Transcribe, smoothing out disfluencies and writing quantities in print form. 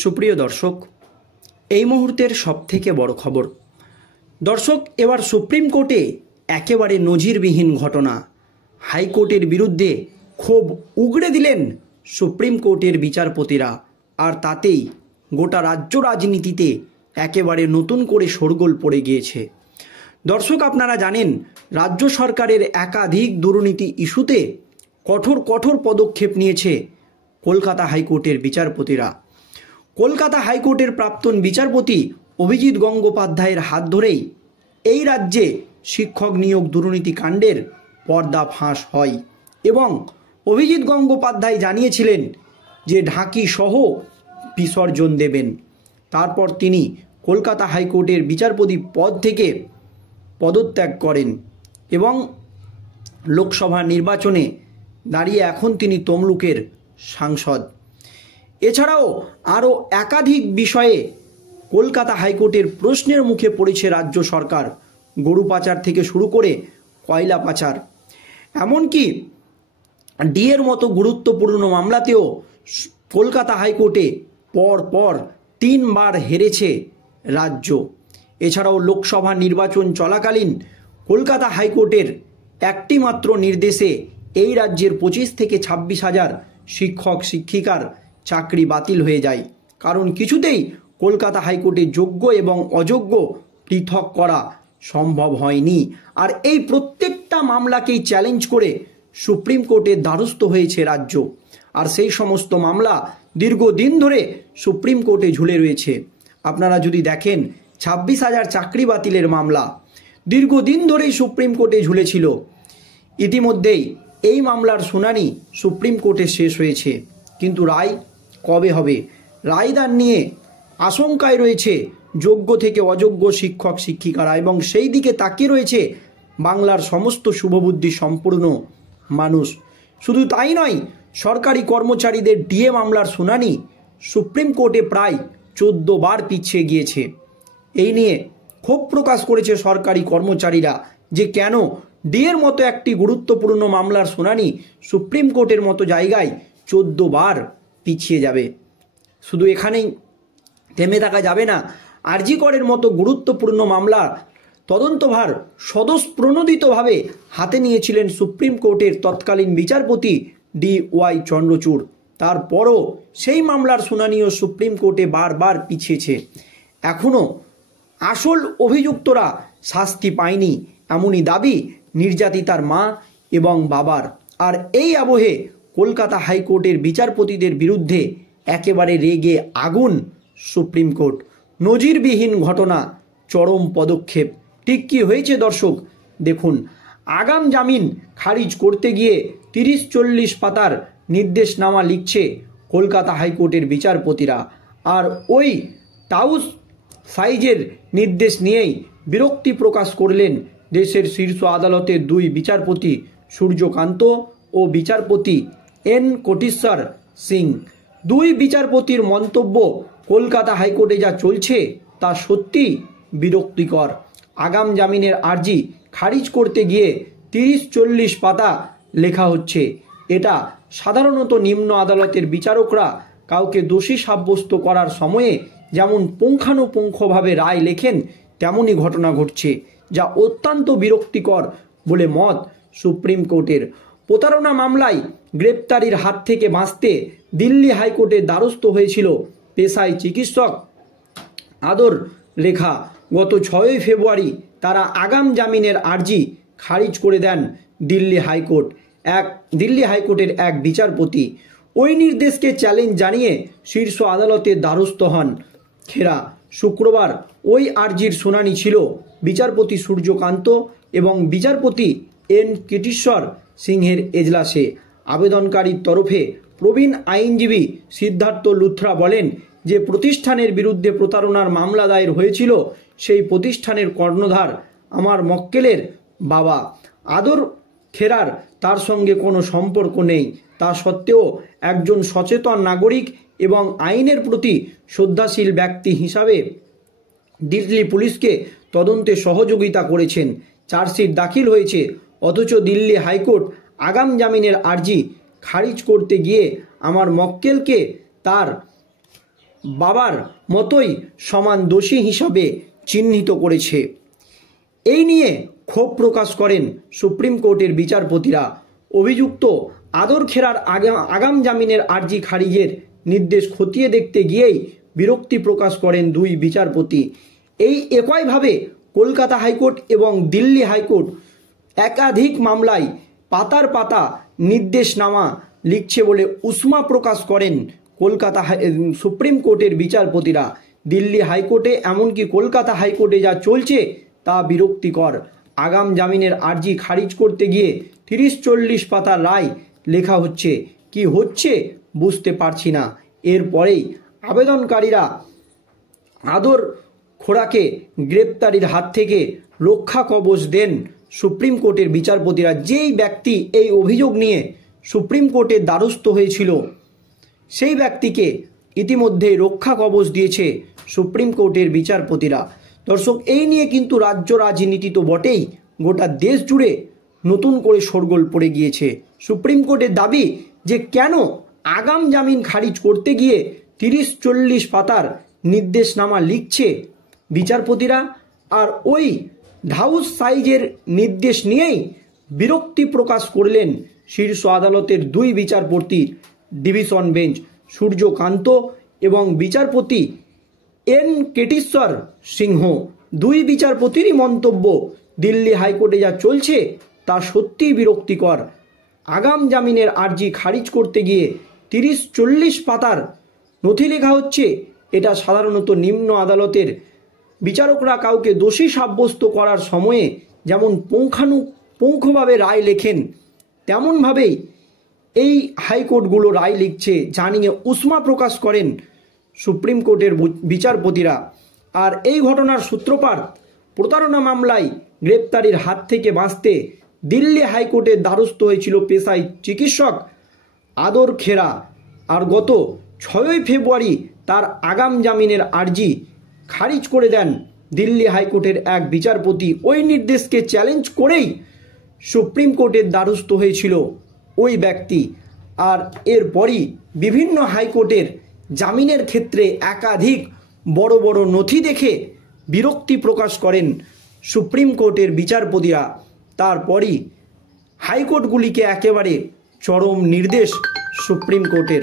সুপ্রিয় দর্শক, এই মুহূর্তের সবথেকে বড় খবর। দর্শক, এবার সুপ্রিম কোর্টে একেবারে নজিরবিহীন ঘটনা। হাইকোর্টের বিরুদ্ধে ক্ষোভ উগড়ে দিলেন সুপ্রিম কোর্টের বিচারপতিরা, আর তাতেই গোটা রাজ্য রাজনীতিতে একেবারে নতুন করে শোরগোল পড়ে গিয়েছে। দর্শক, আপনারা জানেন রাজ্য সরকারের একাধিক দুর্নীতি ইস্যুতে কঠোর পদক্ষেপ নিয়েছে কলকাতা হাইকোর্টের বিচারপতিরা। কলকাতা হাইকোর্টের প্রাক্তন বিচারপতি অভিজিৎ গঙ্গোপাধ্যায়ের হাত ধরেই এই রাজ্যে শিক্ষক নিয়োগ দুর্নীতি কাণ্ডের পর্দা ফাঁস হয় এবং অভিজিৎ গঙ্গোপাধ্যায় জানিয়েছিলেন যে ঢাকি সহ বিসর্জন দেবেন। তারপর তিনি কলকাতা হাইকোর্টের বিচারপতি পদ থেকে পদত্যাগ করেন এবং লোকসভা নির্বাচনে দাঁড়িয়ে এখন তিনি তমলুকের সাংসদ। এছাড়াও আরও একাধিক বিষয়ে কলকাতা হাইকোর্টের প্রশ্নের মুখে পড়েছে রাজ্য সরকার। গরু পাচার থেকে শুরু করে কয়লা পাচার, এমনকি ডিএর মতো গুরুত্বপূর্ণ মামলাতেও কলকাতা হাইকোর্টে পর 3 বার হেরেছে রাজ্য। এছাড়াও লোকসভা নির্বাচন চলাকালীন কলকাতা হাইকোর্টের একটি মাত্র নির্দেশে এই রাজ্যের 25 থেকে 26 হাজার শিক্ষক শিক্ষিকার চাকরি বাতিল হয়ে যায়, কারণ কিছুতেই কলকাতা হাইকোর্টে যোগ্য এবং অযোগ্য পৃথক করা সম্ভব হয়নি। আর এই প্রত্যেকটা মামলাকেই চ্যালেঞ্জ করে সুপ্রিম কোর্টের দ্বারস্থ হয়েছে রাজ্য। আর সেই সমস্ত মামলা দীর্ঘদিন ধরে সুপ্রিম কোর্টে ঝুলে রয়েছে। আপনারা যদি দেখেন 26,000 চাকরি বাতিলের মামলা দীর্ঘদিন ধরেই সুপ্রিম কোর্টে ঝুলেছিল। ইতিমধ্যেই এই মামলার শুনানি সুপ্রিম কোর্টে শেষ হয়েছে, কিন্তু রায় কবে হবে? রায়দান নিয়ে আশঙ্কায় রয়েছে যোগ্য থেকে অযোগ্য শিক্ষক শিক্ষিকারা, এবং সেই দিকে তাকিয়ে রয়েছে বাংলার সমস্ত শুভবুদ্ধি সম্পূর্ণ মানুষ। শুধু তাই নয়, সরকারি কর্মচারীদের ডিএ মামলার শুনানি সুপ্রিম কোর্টে প্রায় 14 বার পিছিয়ে গিয়েছে। এই নিয়ে ক্ষোভ প্রকাশ করেছে সরকারি কর্মচারীরা যে কেন ডিএর মতো একটি গুরুত্বপূর্ণ মামলার শুনানি সুপ্রিম কোর্টের মতো জায়গায় 14 বার পিছিয়ে যাবে। শুধু এখানেই থেমে থাকা যাবে না। আরজি করের মতো গুরুত্বপূর্ণ মামলার তদন্তভার স্বতঃপ্রণোদিতভাবে হাতে নিয়েছিলেন সুপ্রিম কোর্টের তৎকালীন বিচারপতি DY চন্দ্রচূড়। তারপরও সেই মামলার শুনানিও সুপ্রিম কোর্টে বারবার পিছিয়েছে। এখনও আসল অভিযুক্তরা শাস্তি পায়নি, এমনই দাবি নির্যাতিতার মা এবং বাবার। আর এই আবহে কলকাতা হাইকোর্টের বিচারপতিদের বিরুদ্ধে একেবারে রেগে আগুন সুপ্রিম কোর্ট। নজিরবিহীন ঘটনা, চরম পদক্ষেপ। ঠিক কী হয়েছে দর্শক দেখুন। আগাম জামিন খারিজ করতে গিয়ে 30-40 পাতার নির্দেশনামা লিখছে কলকাতা হাইকোর্টের বিচারপতিরা, আর ওই টাউস সাইজের নির্দেশ নিয়েই বিরক্তি প্রকাশ করলেন দেশের শীর্ষ আদালতের 2 বিচারপতি সূর্যকান্ত ও বিচারপতি N কোটেশ্বর সিং। 2 বিচারপতির মন্তব্য, কলকাতা হাইকোর্টে যা চলছে তা সত্যি বিরক্তিকর। আগাম জামিনের আর্জি খারিজ করতে গিয়ে 30-40 পাতা লেখা হচ্ছে। এটা সাধারণত নিম্ন আদালতের বিচারকরা কাউকে দোষী সাব্যস্ত করার সময়ে যেমন পুঙ্খানুপুঙ্খভাবে রায় লেখেন, তেমনই ঘটনা ঘটছে, যা অত্যন্ত বিরক্তিকর বলে মত সুপ্রিম কোর্টের। প্রতারণা মামলায় গ্রেপ্তারির হাত থেকে বাঁচতে দিল্লি হাইকোর্টের দ্বারস্থ হয়েছিল পেশায় চিকিৎসক আদর রেখা। গত 6 ফেব্রুয়ারি তারা আগাম জামিনের আর্জি খারিজ করে দেন দিল্লি হাইকোর্টের এক বিচারপতি। ওই নির্দেশকে চ্যালেঞ্জ জানিয়ে শীর্ষ আদালতের দ্বারস্থ হন খেরা। শুক্রবার ওই আর্জির শুনানি ছিল বিচারপতি সূর্যকান্ত এবং বিচারপতি N কোটেশ্বর সিংহের এজলাসে। আবেদনকারীর তরফে প্রবীণ আইনজীবী সিদ্ধার্থ লুথরা বলেন যে প্রতিষ্ঠানের বিরুদ্ধে প্রতারণার মামলা দায়ের হয়েছিল, সেই প্রতিষ্ঠানের কর্ণধার আমার মক্কেলের বাবা আদর খেরার তার সঙ্গে কোনো সম্পর্ক নেই। তা সত্ত্বেও একজন সচেতন নাগরিক এবং আইনের প্রতি শ্রদ্ধাশীল ব্যক্তি হিসাবে দিল্লি পুলিশকে তদন্তে সহযোগিতা করেছেন। চার্জশিট দাখিল হয়েছে, অথচ দিল্লি হাইকোর্ট আগাম জামিনের আর্জি খারিজ করতে গিয়ে আমার মক্কেলকে তার বাবার মতোই সমান দোষী হিসাবে চিহ্নিত করেছে। এই নিয়ে ক্ষোভ প্রকাশ করেন সুপ্রিম কোর্টের বিচারপতিরা। অভিযুক্ত আদর খেরার আগাম জামিনের আর্জি খারিজের নির্দেশ খতিয়ে দেখতে গিয়েই বিরক্তি প্রকাশ করেন দুই বিচারপতি। এই একইভাবে কলকাতা হাইকোর্ট এবং দিল্লি হাইকোর্ট একাধিক মামলায় পাতার পাতা নির্দেশনামা লিখছে বলে উষ্মা প্রকাশ করেন কলকাতা সুপ্রিম কোর্টের বিচারপতিরা। দিল্লি হাইকোর্টে এমনকি কলকাতা হাইকোর্টে যা চলছে তা বিরক্তিকর। আগাম জামিনের আর্জি খারিজ করতে গিয়ে 30-40 পাতার রায় লেখা হচ্ছে। কি হচ্ছে বুঝতে পারছি না। এরপরেই আবেদনকারীরা আদর খোড়াকে গ্রেপ্তারির হাত থেকে রক্ষা কবচ দেন সুপ্রিম কোর্টের বিচারপতিরা। যেই ব্যক্তি এই অভিযোগ নিয়ে সুপ্রিম কোর্টের দ্বারস্থ হয়েছিল সেই ব্যক্তিকে ইতিমধ্যে রক্ষা কবচ দিয়েছে সুপ্রিম কোর্টের বিচারপতিরা। দর্শক, এই নিয়ে কিন্তু রাজ্য রাজনীতি তো বটেই, গোটা দেশ জুড়ে নতুন করে শোরগোল পড়ে গিয়েছে। সুপ্রিম কোর্টের দাবি যে কেন আগাম জামিন খারিজ করতে গিয়ে 30-40 পাতার নির্দেশনামা লিখছে বিচারপতিরা। আর ওই ঢাউস সাইজের নির্দেশ নিয়েই বিরক্তি প্রকাশ করলেন শীর্ষ আদালতের দুই বিচারপতির ডিভিশন বেঞ্চ, সূর্যকান্ত এবং বিচারপতি এন কেটেশ্বর সিংহ। দুই বিচারপতিরই মন্তব্য, দিল্লি হাইকোর্টে যা চলছে তা সত্যিই বিরক্তিকর। আগাম জামিনের আর্জি খারিজ করতে গিয়ে 30-40 পাতার নথি লেখা হচ্ছে। এটা সাধারণত নিম্ন আদালতের বিচারকরা কাউকে দোষী সাব্যস্ত করার সময়ে যেমন পুঙ্খানুপুঙ্খভাবে রায় লেখেন, তেমনভাবেই এই হাইকোর্টগুলো রায় লিখছে, যা নিয়ে উষ্মা প্রকাশ করেন সুপ্রিম কোর্টের বিচারপতিরা। আর এই ঘটনার সূত্রপাত প্রতারণা মামলায় গ্রেপ্তারির হাত থেকে বাঁচতে দিল্লি হাইকোর্টের দ্বারস্থ হয়েছিল পেশায় চিকিৎসক আদর খেরা। আর গত 6 ফেব্রুয়ারি তার আগাম জামিনের আর্জি খারিজ করে দেন দিল্লি হাইকোর্টের এক বিচারপতি। ওই নির্দেশকে চ্যালেঞ্জ করেই সুপ্রিম কোর্টের দ্বারস্থ হয়েছিল ওই ব্যক্তি। আর এরপরই বিভিন্ন হাইকোর্টের জামিনের ক্ষেত্রে একাধিক বড় বড় নথি দেখে বিরক্তি প্রকাশ করেন সুপ্রিম কোর্টের বিচারপতিরা। তারপরই হাইকোর্টগুলিকে একেবারে চরম নির্দেশ সুপ্রিম কোর্টের।